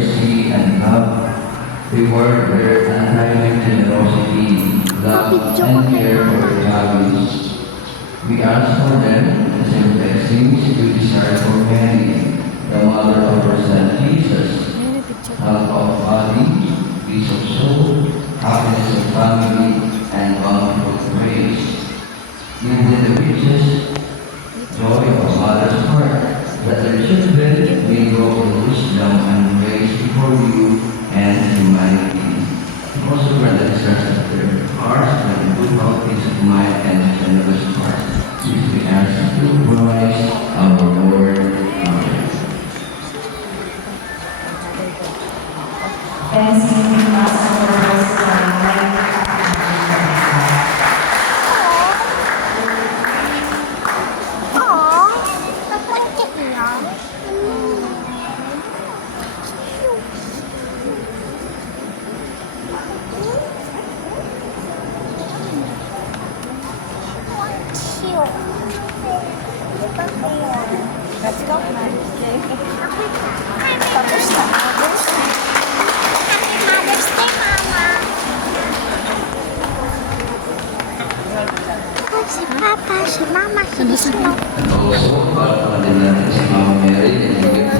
mercy, and love. Reward their untiring generosity, love, and care for their families. We ask for them the same blessings we desire for Mary, the mother of our Son Jesus, health of body, peace of soul, happiness of family, and bountiful praise. Give them the riches, joy of a mother's heart, that their children may grow in wisdom and grace before you and humanity. Also grant the desires of their hearts and good health, peace of mind, and generous heart. This we ask through Christ our Lord. Amen. Thanksgiving Mass for us Let's go, man. Tapos na. Mother's Day, Mama. Si Papa, si Mama, si Snow. And also, para din natin si Mama Mary and